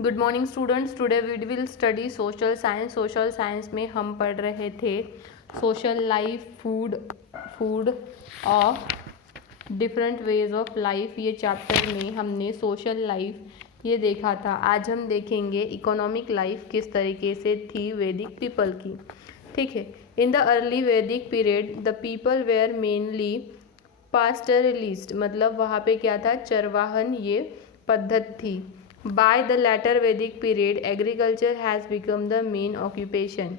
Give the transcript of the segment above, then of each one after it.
Good morning students, today we will study social science. Social science में हम पढ़ रहे थे social life, food of different ways of life. ये chapter में हमने सोशल लाइफ ये देखा था। आज हम देखेंगे इकोनॉमिक लाइफ किस तरीके से थी वैदिक पीपल की। ठीक है। In the early Vedic period the people were mainly pastoralist, मतलब वहाँ पे क्या था, चरवाहन ये पद्धत थी। By the later Vedic period, agriculture has become the main occupation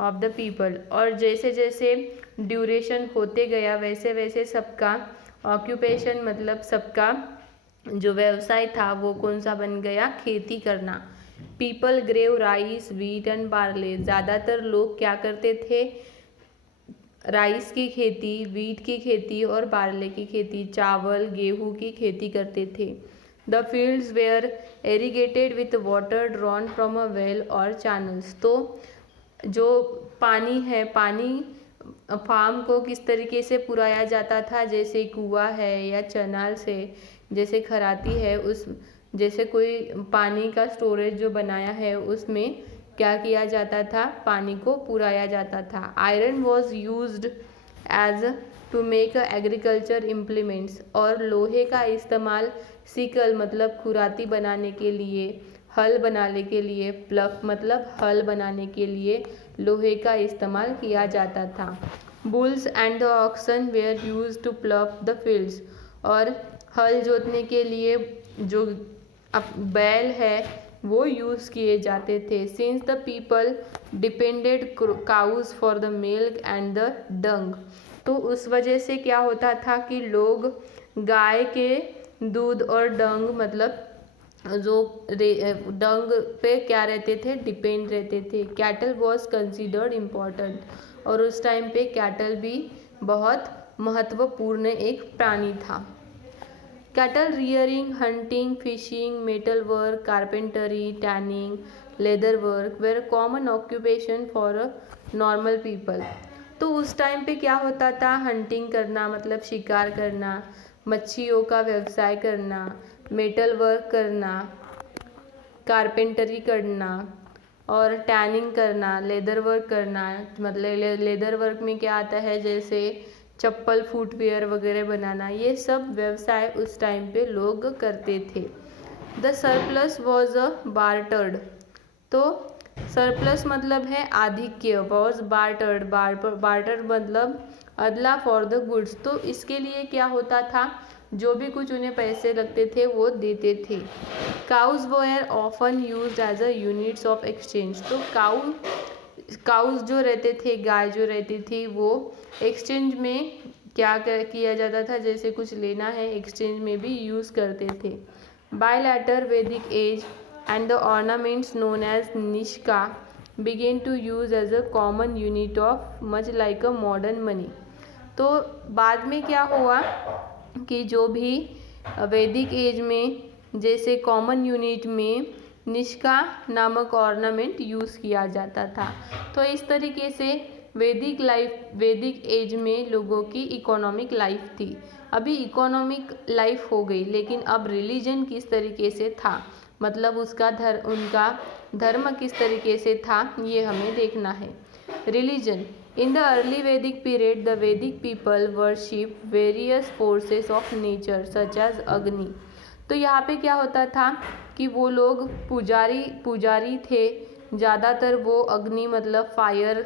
of the people। और जैसे जैसे ड्यूरेशन होते गया वैसे वैसे सबका ऑक्यूपेशन, मतलब सबका जो व्यवसाय था वो कौन सा बन गया, खेती करना। People grew rice, wheat and barley. ज़्यादातर लोग क्या करते थे, राइस की खेती, वीट की खेती और बार्ले की खेती, चावल गेहूँ की खेती करते थे। The fields were irrigated with water drawn from a well और चैनल्स। तो जो पानी है, पानी फार्म को किस तरीके से पुराया जाता था, जैसे कुआं है या चैनल से, जैसे खराती है, उस जैसे कोई पानी का स्टोरेज जो बनाया है उसमें क्या किया जाता था, पानी को पुराया जाता था। Iron was used as to make agriculture implements. और लोहे का इस्तेमाल सिकल मतलब खुराती बनाने के लिए, हल बनाने के लिए, प्लफ मतलब हल बनाने के लिए लोहे का इस्तेमाल किया जाता था। Bulls and the oxen were use to plough the fields. और हल जोतने के लिए जो बैल है वो यूज़ किए जाते थे। Since the people depended cows for the milk and the dung. तो उस वजह से क्या होता था कि लोग गाय के दूध और डंग, मतलब जो डंग पे क्या रहते थे, डिपेंड रहते थे। Cattle was considered important. और उस टाइम पे कैटल भी बहुत महत्वपूर्ण एक प्राणी था। Cattle rearing, hunting, fishing, metal work, carpentry, tanning, leather work were common occupation for normal people. तो उस टाइम पे क्या होता था, हंटिंग करना मतलब शिकार करना, मच्छियों का व्यवसाय करना, मेटल वर्क करना, कारपेंटरी करना और टैनिंग करना, लेदर वर्क करना। मतलब लेदर वर्क में क्या आता है, जैसे चप्पल, फुटवेयर वगैरह बनाना, ये सब व्यवसाय उस टाइम पे लोग करते थे। The surplus was a bartered. तो सरप्लस मतलब है आधिक्य, वॉज बार्टर्ड, बार्टर मतलब अदला फॉर द गुड्स। तो इसके लिए क्या होता था, जो भी कुछ उन्हें पैसे लगते थे वो देते थे। Cows were often used as a units of exchange. तो काउज जो रहते थे, गाय जो रहती थी, वो एक्सचेंज में क्या किया जाता था, जैसे कुछ लेना है एक्सचेंज में भी यूज़ करते थे। By later Vedic age and the ornaments known as nishka began to use as a common unit of much like a modern money. तो बाद में क्या हुआ कि जो भी वैदिक एज में जैसे कॉमन यूनिट में निष्का नामक ऑर्नामेंट यूज़ किया जाता था। तो इस तरीके से वैदिक एज में लोगों की इकोनॉमिक लाइफ थी। अभी इकोनॉमिक लाइफ हो गई, लेकिन अब रिलीजन किस तरीके से था, मतलब उनका धर्म किस तरीके से था, ये हमें देखना है। Religion in the early Vedic period the वैदिक people worship various forces of nature such as Agni. तो यहाँ पे क्या होता था कि वो लोग पुजारी थे, ज़्यादातर वो अग्नि मतलब फायर,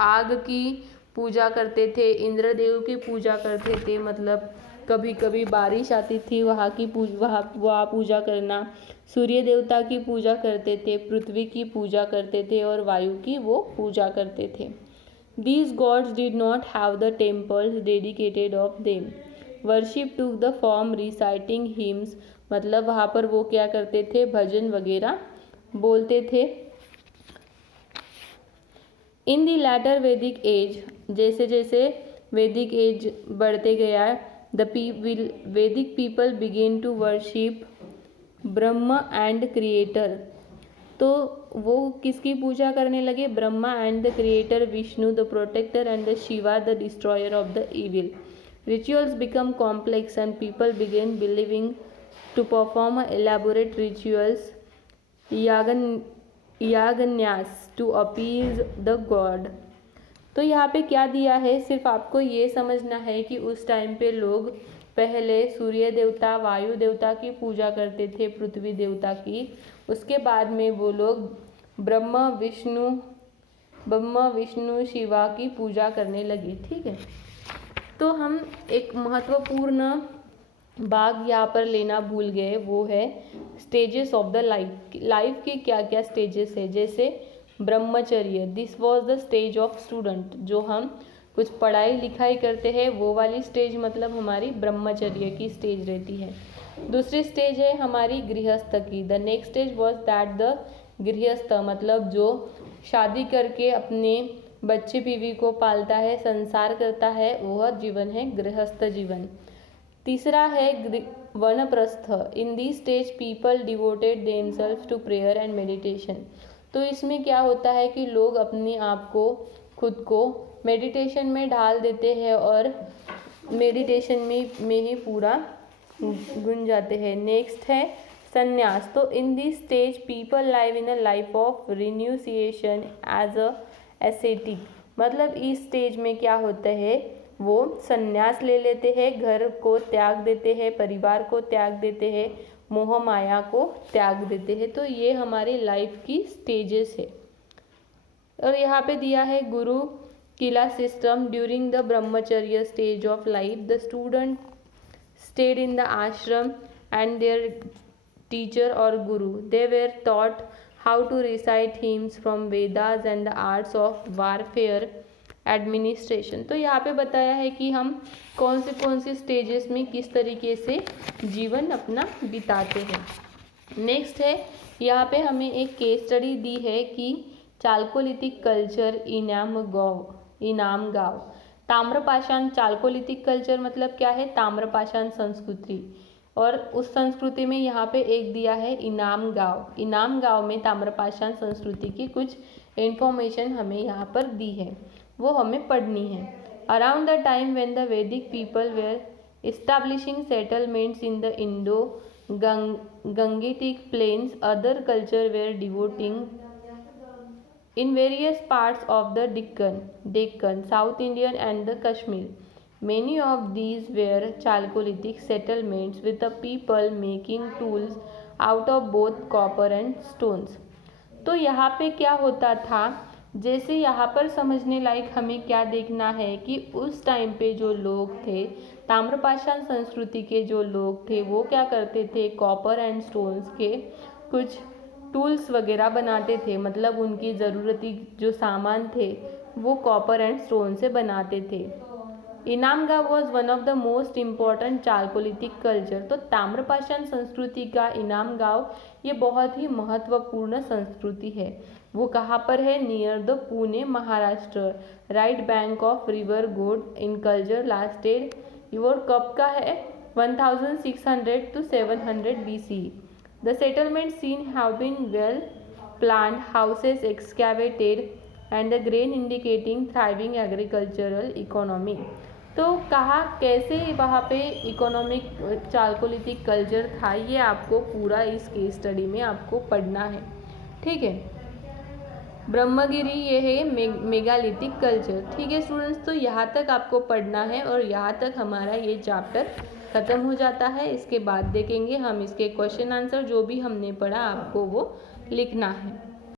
आग की पूजा करते थे, इंद्रदेव की पूजा करते थे, मतलब कभी कभी बारिश आती थी वहाँ पूजा करना, सूर्य देवता की पूजा करते थे, पृथ्वी की पूजा करते थे और वायु की वो पूजा करते थे। These gods did not have the temples dedicated of them. Worship took the form reciting hymns, मतलब वहाँ पर वो क्या करते थे, भजन वगैरह बोलते थे। इन दी लैटर वैदिक एज, जैसे जैसे वैदिक एज बढ़ते गया, द वैदिक people began to worship Brahm and creator. तो वो किसकी पूजा करने लगे, Brahma and the creator Vishnu the protector and the Shiva the destroyer of the evil. Rituals become complex and people began believing to perform elaborate rituals yagnas to appease the god. तो यहाँ पे क्या दिया है, सिर्फ आपको ये समझना है कि उस टाइम पे लोग पहले सूर्य देवता, वायु देवता की पूजा करते थे, पृथ्वी देवता की। उसके बाद में वो लोग ब्रह्मा विष्णु शिवा की पूजा करने लगे। ठीक है, तो हम एक महत्वपूर्ण भाग यहाँ पर लेना भूल गए, वो है स्टेजेस ऑफ द लाइफ के क्या क्या स्टेजेस है। जैसे ब्रह्मचर्य, this was the stage of student. जो हम कुछ पढ़ाई लिखाई करते हैं वो वाली स्टेज मतलब हमारी ब्रह्मचर्य की स्टेज रहती है। दूसरी स्टेज है हमारी गृहस्थ की। The next stage was that the गृहस्थ मतलब जो शादी करके अपने बच्चे बीवी को पालता है, संसार करता है, वह जीवन है गृहस्थ जीवन। तीसरा है वनप्रस्थ। In this stage people devoted themselves to prayer and meditation. तो इसमें क्या होता है कि लोग अपने आप को, खुद को मेडिटेशन में ढाल देते हैं और मेडिटेशन में ही पूरा गुन जाते हैं। नेक्स्ट है संन्यास। तो in this stage people live in a life of renunciation as a ascetic. मतलब इस स्टेज में क्या होता है, वो संन्यास ले लेते हैं, घर को त्याग देते हैं, परिवार को त्याग देते हैं, मोह माया को त्याग देते हैं। तो ये हमारी लाइफ की स्टेजेस है। और यहाँ पे दिया है गुरु किला सिस्टम। ड्यूरिंग द ब्रह्मचर्य stage of life the student stayed in the ashram and their teacher or guru. They were taught how to recite hymns from Vedas and the arts of warfare administration. तो यहाँ पे बताया है कि हम कौन से स्टेजेस में किस तरीके से जीवन अपना बिताते हैं। नेक्स्ट है यहाँ पे हमें एक केस स्टडी दी है कि चालकोलिथिक कल्चर इनामगांव। ताम्रपाषाण चालकोलिथिक कल्चर मतलब क्या है, ताम्रपाषाण संस्कृति। और उस संस्कृति में यहाँ पे एक दिया है इनामगांव। इनामगांव में ताम्रपाषाण संस्कृति की कुछ इन्फॉर्मेशन हमें यहाँ पर दी है, वो हमें पढ़नी है। Around the time when the वैदिक people were establishing settlements in the Indo Gangetic plains, other culture were devoting in various parts of the Deccan, South Indian and the Kashmir. Many of these were Chalcolithic settlements with the people making tools out of both copper and stones. तो यहाँ पे क्या होता था, जैसे यहाँ पर समझने लायक हमें क्या देखना है कि उस टाइम पे जो लोग थे, ताम्रपाषाण संस्कृति के जो लोग थे, वो क्या करते थे, कॉपर एंड स्टोन्स के कुछ टूल्स वगैरह बनाते थे। मतलब उनकी ज़रूरती जो सामान थे वो कॉपर एंड स्टोन से बनाते थे। Inamgaon was one of the most important Chalcolithic culture. तो ताम्रपाषाण संस्कृति का इनामगांव ये बहुत ही महत्वपूर्ण संस्कृति है। वो कहाँ पर है, near the Pune Maharashtra, right bank of river Ghod. In culture lasted, वो कब का है, 1600 to 700 BC. The settlement scene have been well planned, houses excavated and the grain indicating thriving agricultural economy. तो कहाँ कैसे वहाँ पे इकोनॉमिक चालकोलिथिक कल्चर था, ये आपको पूरा इस केस स्टडी में आपको पढ़ना है। ठीक है, ब्रह्मगिरी ये है मेगालिथिक कल्चर। ठीक है स्टूडेंट्स, तो यहाँ तक आपको पढ़ना है और यहाँ तक हमारा ये चैप्टर ख़त्म हो जाता है। इसके बाद देखेंगे हम इसके क्वेश्चन आंसर, जो भी हमने पढ़ा आपको वो लिखना है।